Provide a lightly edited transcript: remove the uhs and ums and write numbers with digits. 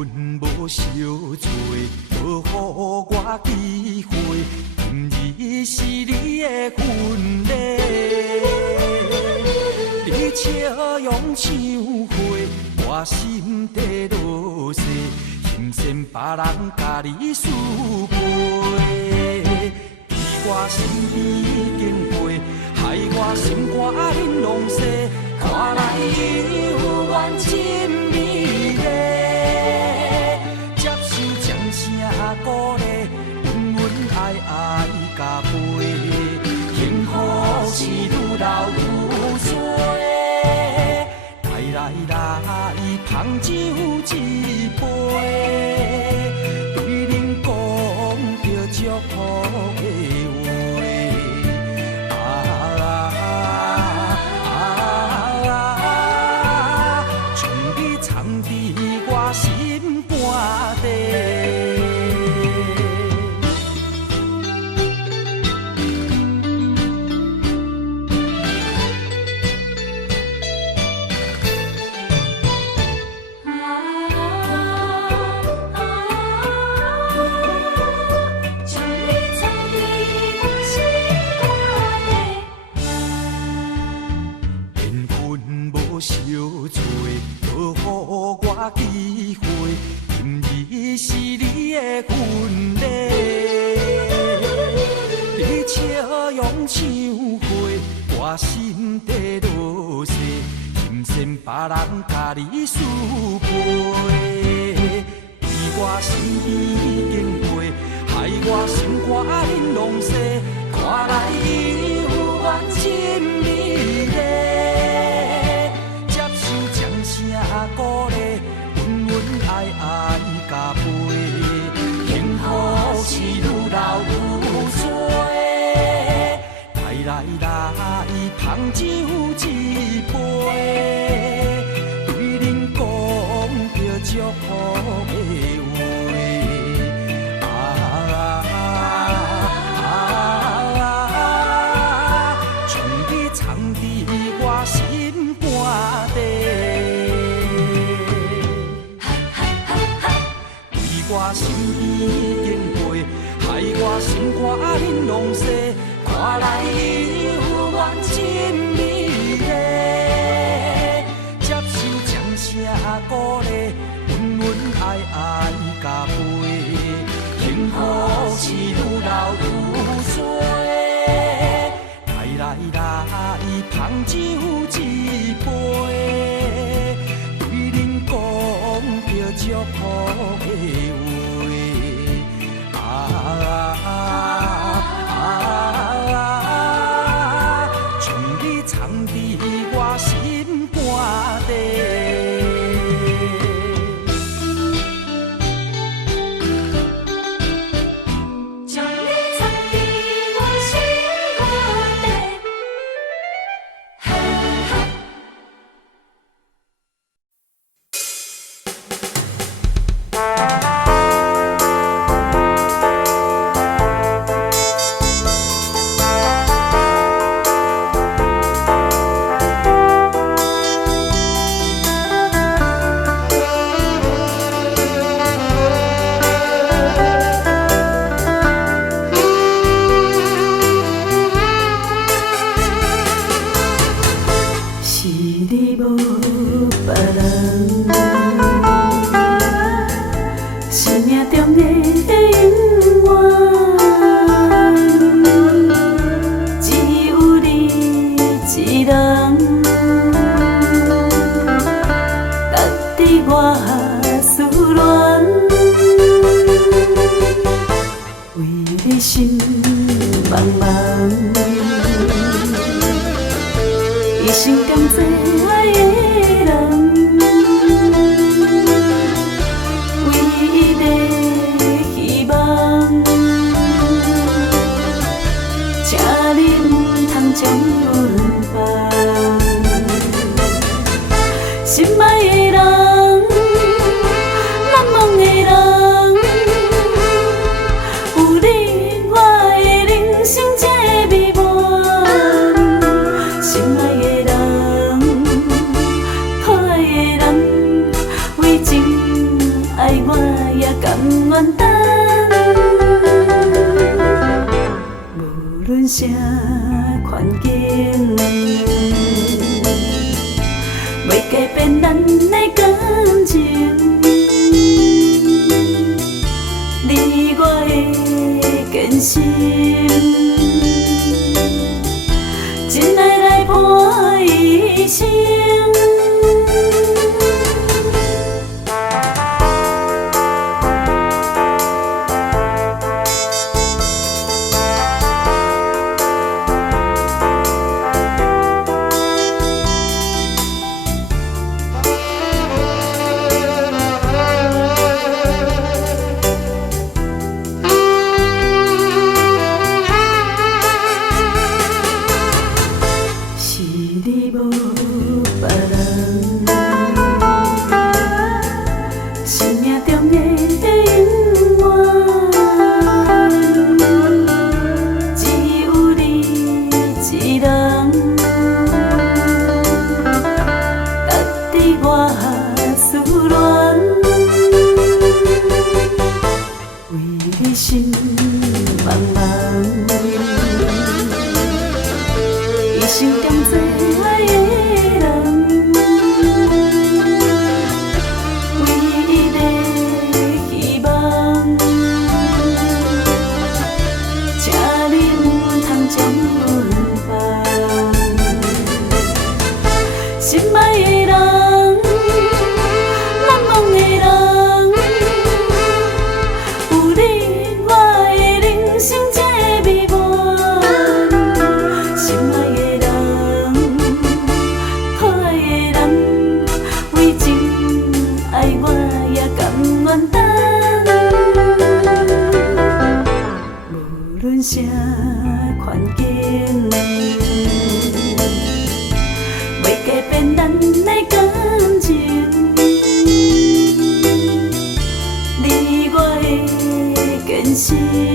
分无受罪，无予我机会，今日是你的婚礼。你笑容像花，我心底落雪，嫌嫌别人甲你输陪。在我身边经过，害我心肝忍浪逝，看来有缘真美丽。接受掌声鼓励，恩恩爱爱加倍，幸福是愈留愈多。来，香酒一杯，对恁讲着祝福的话。从你藏伫我心肝底。受罪，无予我机会，今日是你的婚礼。你笑容像花，我心底落雪，嫌嫌别人甲你输陪。在我身边经过，害我心肝忍浪逝，看来有缘真美丽。鼓励，恩恩爱爱加倍，幸福是愈留愈多。来，香酒一杯，对恁讲着祝福的话。从你藏伫我心肝底。我身边经过，害我心肝忍浪逝，看来有缘真美丽。接受掌声鼓励，恩恩爱爱加倍，幸福是愈留愈多。来，香酒一杯，对恁讲着祝福的话。从你藏伫我心肝底。心爱的人。爱我也甘愿等。无论啥环境，袂改变咱的感情。你我的坚心，真爱来伴一生。你无别人，生命中的永远，只有你一人，值得我思恋，为你心茫茫，一生中最爱的人，唯一的希望，请你唔通将阮放。心爱的人，难忘的人，有你我的人生这美满。心爱的人，可爱的人，为情爱我也甘愿等。无论啥环境，袂改变咱的感情。你我的坚心。